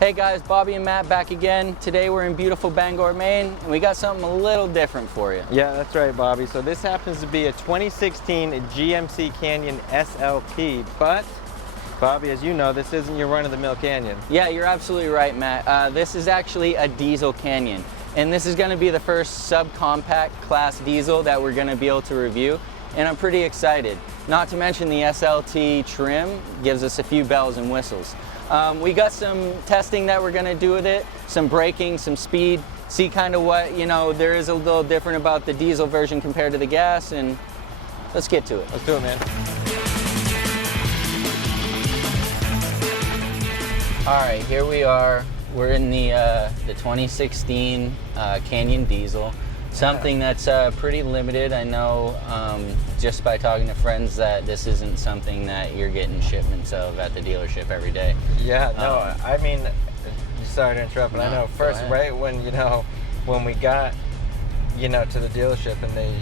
Hey guys, Bobby and Matt back again. Today we're in beautiful Bangor, Maine, and we got something a little different for you. Yeah, that's right, Bobby. So this happens to be a 2016 GMC Canyon SLT, but Bobby, as you know, this isn't your run-of-the-mill Canyon. Yeah, you're absolutely right, Matt. This is actually a diesel Canyon, and this is going to be the first subcompact class diesel that we're going to be able to review, and I'm pretty excited. Not to mention the SLT trim gives us a few bells and whistles. We got some testing that we're going to do with it, some braking, some speed, see kind of what, there is a little different about the diesel version compared to the gas, and let's get to it. Let's do it, man. All right, here we are. We're in the 2016 Canyon Diesel. Something that's pretty limited. I know just by talking to friends that this isn't something that you're getting shipments of at the dealership every day. Yeah, no, I mean, sorry to interrupt, but No, I know first, right when, when we got, to the dealership and they,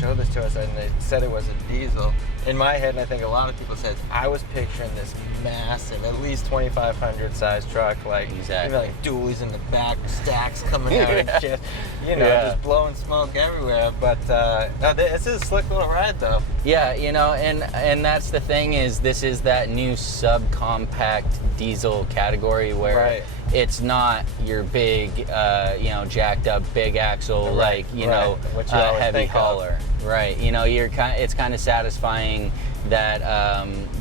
showed this to us and they said it was a diesel, in my head, and I think a lot of people said, I was picturing this massive, at least 2,500 size truck, like, exactly. Like dualies in the back, stacks coming out and shit, just blowing smoke everywhere. But no, this is a slick little ride, though. Yeah, and that's the thing is this is that new subcompact diesel category where it's not your big, jacked up big axle heavy hauler. Right, it's kind of satisfying that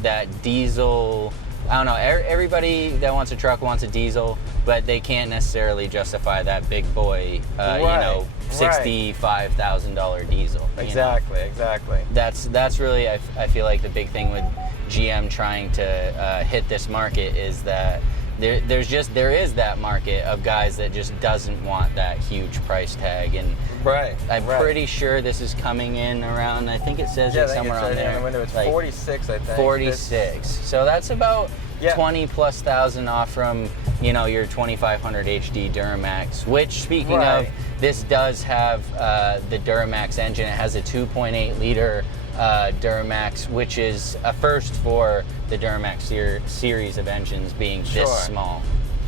that diesel. I don't know. Everybody that wants a truck wants a diesel, but they can't necessarily justify that big boy, $65,000 diesel. Exactly. That's really I feel like the big thing with GM trying to hit this market is that there is that market of guys that just doesn't want that huge price tag, and I'm pretty sure this is coming in around, I think it says it somewhere on there. It's like 46, I think. 46. So that's about 20,000+ off from your 2500 HD Duramax, which speaking of, this does have the Duramax engine. It has a 2.8 liter Duramax, which is a first for the Duramax series of engines being this small.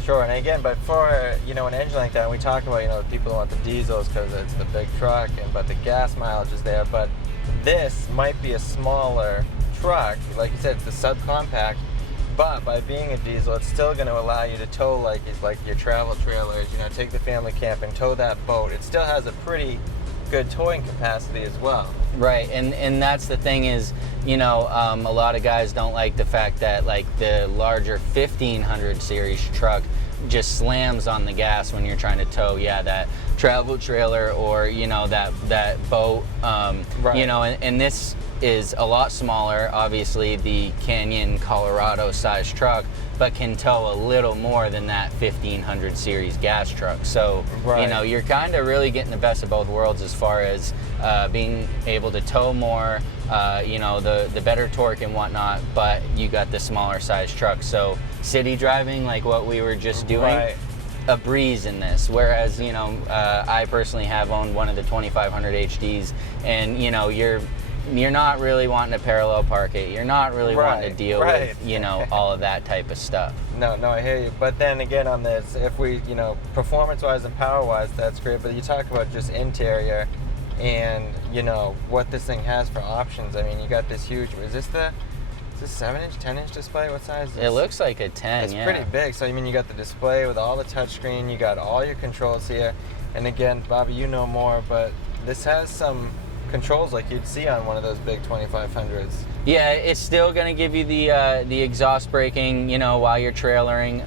Sure, and again, but for an engine like that, we talk about people want the diesels because it's the big truck, but the gas mileage is there. But this might be a smaller truck, like you said, it's the subcompact. But by being a diesel, it's still going to allow you to tow like your travel trailers, take the family camping, tow that boat. It still has a pretty good towing capacity as well. Right, and that's the thing is, a lot of guys don't like the fact that like the larger 1500 series truck just slams on the gas when you're trying to tow, that travel trailer or that boat, and this is a lot smaller, obviously the Canyon Colorado size truck, but can tow a little more than that 1500 series gas truck. So, you're kind of really getting the best of both worlds as far as being able to tow more, the better torque and whatnot, but you got the smaller size truck. So city driving, like what we were just doing, a breeze in this. Whereas, I personally have owned one of the 2500 HDs, and, you're not really wanting to parallel park it. You're not really wanting to deal with, all of that type of stuff. No, I hear you. But then again on this, if we, performance-wise and power-wise, that's great. But you talk about just interior and, what this thing has for options. I mean, you got this huge, is this 7-inch, 10-inch display? What size is this? It looks like a 10, It's pretty big. So, you got the display with all the touchscreen. You got all your controls here. And again, Bobby, you know more, but this has some controls like you'd see on one of those big 2500s. Yeah, it's still going to give you the exhaust braking, while you're trailering.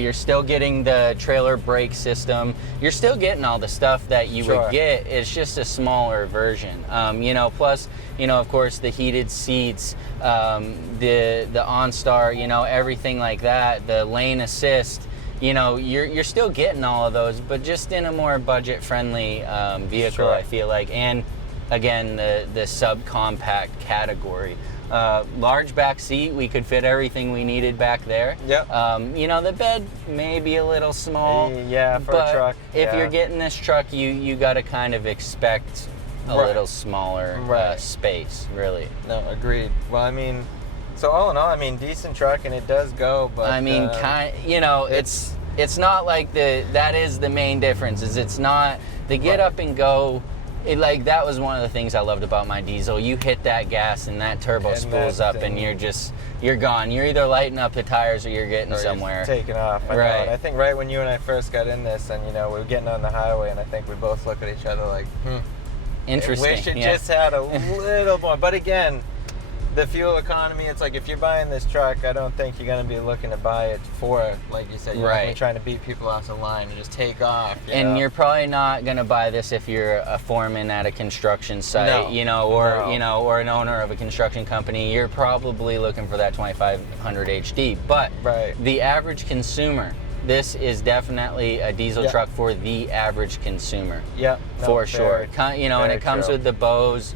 You're still getting the trailer brake system. You're still getting all the stuff that you would get. It's just a smaller version. Plus, of course, the heated seats, the OnStar, everything like that, the lane assist. You're still getting all of those, but just in a more budget-friendly vehicle, I feel like. And again, the subcompact category. Large back seat, we could fit everything we needed back there. Yep. The bed may be a little small. Yeah, for a truck. If you're getting this truck, you got to kind of expect a little smaller space, really. No, agreed. Well, I mean, So all in all, I mean, decent truck, and it does go, but I mean, you know, it's not like that is the main difference. Is it's not the get up and go. Like that was one of the things I loved about my diesel. You hit that gas and that turbo spools up, and you're gone. You're either lighting up the tires or you're getting somewhere. Taking off. I know. And I think right when you and I first got in this, and you know, we were getting on the highway, and I think we both look at each other like, interesting. I wish it just had a little more. But again, the fuel economy, it's like if you're buying this truck, I don't think you're going to be looking to buy it for, like you said, you're not gonna be trying to beat people off the line and just take off. You're probably not going to buy this if you're a foreman at a construction site, you know, or an owner of a construction company. You're probably looking for that 2500 HD. But the average consumer, this is definitely a diesel truck for the average consumer. Yeah, for sure. You know, and it comes with the Bose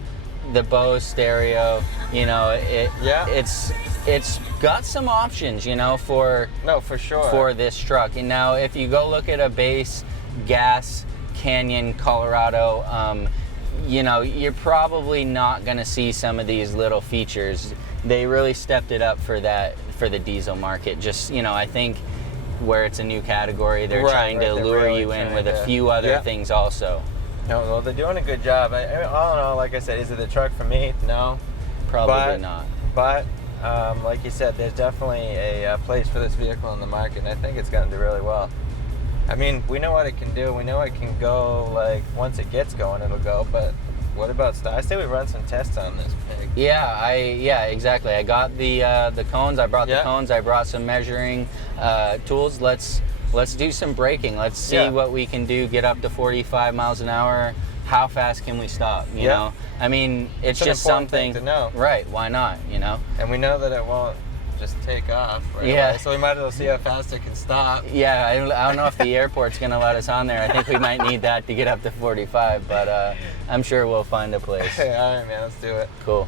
stereo. You know, it's got some options, you know, for sure for this truck. And now if you go look at a base gas Canyon Colorado, you know, you're probably not going to see some of these little features. They really stepped it up for the diesel market. Just, you know, I think where it's a new category, they're trying to lure you in with a few other things also. No, well, they're doing a good job. I mean, all in all, like I said, is it the truck for me? No. Probably not. But, like you said, there's definitely a place for this vehicle in the market, and I think it's going to do really well. I mean, we know what it can do. We know it can go, like, once it gets going, it'll go, but what about style? I say we run some tests on this pig. Yeah, exactly. I got the cones. I brought the cones. I brought some measuring tools. Let's do some braking. Let's see what we can do. Get up to 45 miles an hour. How fast can we stop? You know, I mean, it's just something to know. Right? Why not? You know. And we know that it won't just take off. Right away, so we might as well see how fast it can stop. Yeah, I don't know if the airport's gonna let us on there. I think we might need that to get up to 45, but I'm sure we'll find a place. All right, man. Let's do it. Cool.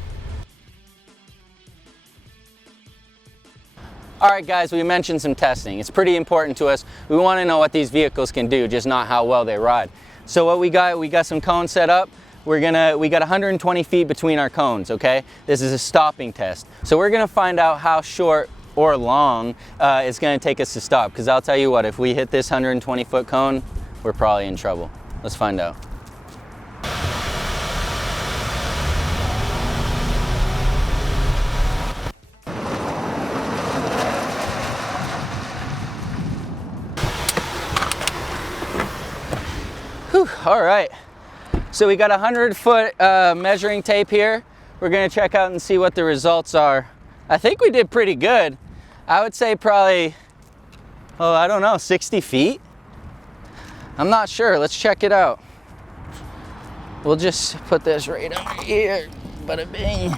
All right, guys, we mentioned some testing. It's pretty important to us. We want to know what these vehicles can do, just not how well they ride. So what we got some cones set up. We got 120 feet between our cones, okay? This is a stopping test. So we're gonna find out how short or long it's gonna take us to stop. Because I'll tell you what, if we hit this 120-foot cone, we're probably in trouble. Let's find out. All right, so we got 100-foot measuring tape here. We're gonna check out and see what the results are. I think we did pretty good. I would say probably, I don't know, 60 feet? I'm not sure, let's check it out. We'll just put this right under here, bada bing.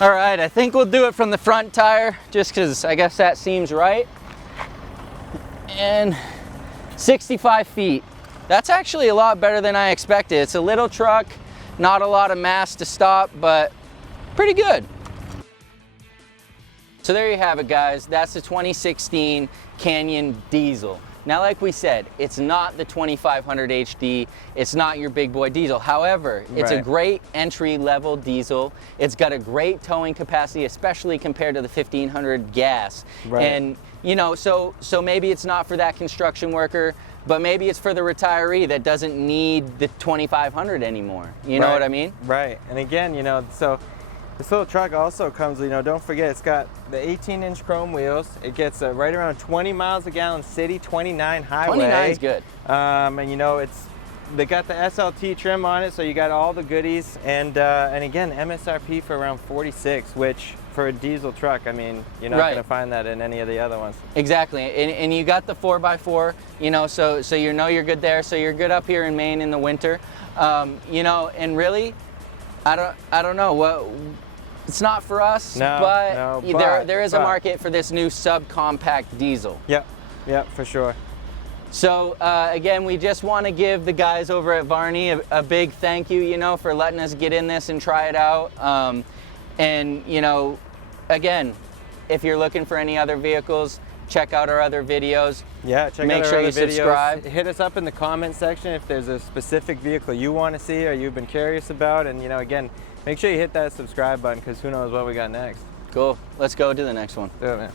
All right, I think we'll do it from the front tire just because I guess that seems right. And 65 feet. That's actually a lot better than I expected. It's a little truck, not a lot of mass to stop, but pretty good. So there you have it, guys. That's the 2016 Canyon Diesel. Now, like we said, it's not the 2500 HD. It's not your big boy diesel. However, it's a great entry-level diesel. It's got a great towing capacity, especially compared to the 1500 gas. And you know, so maybe it's not for that construction worker, but maybe it's for the retiree that doesn't need the 2500 anymore. You know what I mean? Right. And again, you know, so this little truck also comes, you know, don't forget, it's got the 18-inch chrome wheels. It gets right around 20 miles a gallon city, 29 highway. 29 is good. And you know, they got the SLT trim on it, so you got all the goodies. And again, MSRP for around 46, which for a diesel truck, I mean, you're not going to find that in any of the other ones. Exactly. And you got the 4x4, you know, so you know you're good there. So you're good up here in Maine in the winter. You know, and really, I don't know what. It's not for us, but there is a market for this new subcompact diesel. Yep, for sure. So again, we just want to give the guys over at Varney a big thank you, you know, for letting us get in this and try it out. And you know, again, if you're looking for any other vehicles, check out our other videos. Yeah, check Make out our sure other you videos. subscribe. Hit us up in the comment section if there's a specific vehicle you want to see or you've been curious about. And, you know, again, make sure you hit that subscribe button because who knows what we got next. Cool. Let's go to the next one. Do it, man.